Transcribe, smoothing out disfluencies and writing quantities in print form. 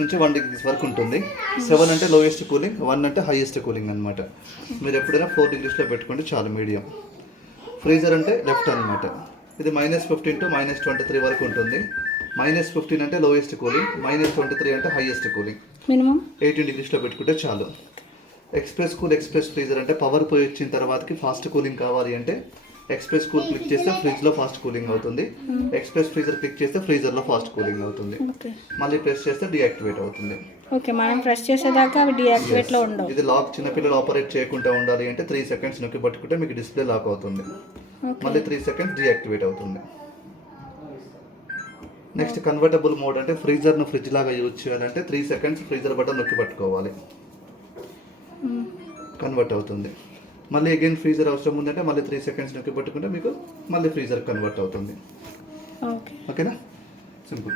నుంచి 1 degrees వరకు ఉంటుంది. 7 అంటే లోయెస్ట్ కూలింగ్, 1 అంటే హైయెస్ట్ కూలింగ్ అనమాట. మీరు ఎప్పుడైనా 4 degreesలో పెట్టుకుంటే చాలు మీడియం. ఫ్రీజర్ అంటే లెఫ్ట్ అనమాట. ఇది -15 to -23 వరకు ఉంటుంది. -15 అంటే లోయెస్ట్ కూలింగ్, -23 అంటే హైయెస్ట్ కూలింగ్. మినిమం 18 degreesలో పెట్టుకుంటే చాలు. ఎక్స్ప్రెస్ ఫ్రీజర్ అంటే పవర్ పోయి వచ్చిన తర్వాతకి ఫాస్ట్ కూలింగ్ కావాలి అంటే ఎక్స్ప్రెస్ కూల్ క్లిక్ చేస్తే ఫ్రిడ్జ్లో ఫాస్ట్ కూలింగ్ అవుతుంది. ఎక్స్ప్రెస్ ఫ్రీజర్ క్లిక్ చేస్తే ఫ్రీజర్లో ఫాస్ట్ కూలింగ్ అవుతుంది. మళ్ళీ ప్రెస్ చేస్తే డీయాక్టివేట్ అవుతుంది. ఓకే, మనం ప్రెస్ చేసేదాకా అవి డీయాక్టివేట్లో ఉండవు. ఇది లాక్ చిన్నపిల్లలు ఆపరేట్ చేయకుండా ఉండాలి అంటే 3 seconds నొక్కి పట్టుకుంటే మీకు డిస్ప్లే లాక్ అవుతుంది. మళ్ళీ 3 seconds డీయాక్టివేట్ అవుతుంది. నెక్స్ట్ కన్వర్టబుల్ మోడ్ అంటే ఫ్రీజర్ను ఫ్రిడ్జ్ లాగా యూజ్ చేయాలంటే 3 seconds ఫ్రీజర్ బటన్ నొక్కి పట్టుకోవాలి, కన్వర్ట్ అవుతుంది. మళ్ళీ అగైన్ ఫ్రీజర్ అవసరం ఉందంటే మళ్ళీ 3 seconds నొక్కి పట్టుకుంటే మీకు మళ్ళీ ఫ్రీజర్ కన్వర్ట్ అవుతుంది. ఓకేనా, సింపుల్.